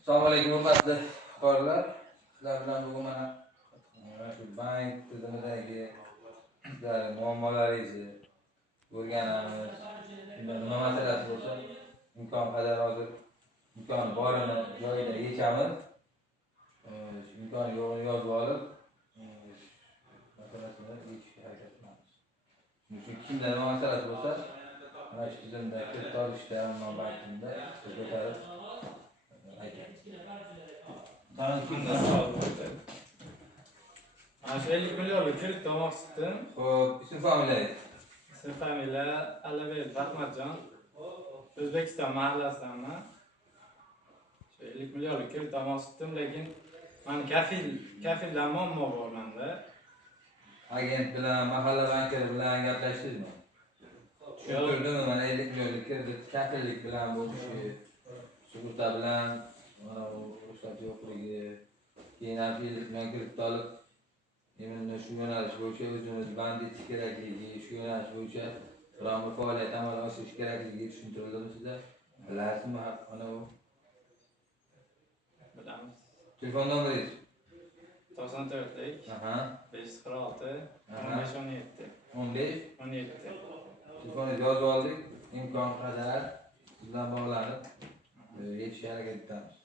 Assalomu alaykum hurmatli fuqarolar. Sizlar bilan bugun mana shu bank tizimidagi sizlarning muammolaringizni o'rganamiz. Nima masalasi bo'lsa, imkon qadar hozir imkon borini joyida yechamiz. Imkon yo'qni yozib olib, masalasini yechishga harakat qilamiz. Kimda nima masalasi bo'lsa, mana shu tizimda kredit olishda, bankda ko'tarib aytamiz. Aşağılık milyonlu kredit almak istedim. Xo'p, ism familiyangiz? İsim familiya Alibek Rahmatjon. O'zbekiston mahallasidanman. 50 milyonlu kredit almak istedim, lekin men kafildan muammo bor menda. Agent bilan, mahalla bankiri bilan gaplashdingizmi? Tushuntirdimmi? Mana 50 millionlik kredit kafillik bilan bo'lishi, sug'urta bilan, mana bu ruxsat yo'qligi, keyin yillik bilan kredit olib, endi shu yo'nalish bo'yicha o'zimiz band etish kerakligi, shu yo'nalish bo'yicha biron bir faoliyat amalga oshirish kerakligi tushuntirildi sizga. Bilasizmi? Mana bu. Bilamiz. Telefon nomeringiz? 94lik 506 15 17. 15 17. Telefoningizni yozib oldik. Imkon qadar siz bilan bog'lanib yetishga harakat etamiz.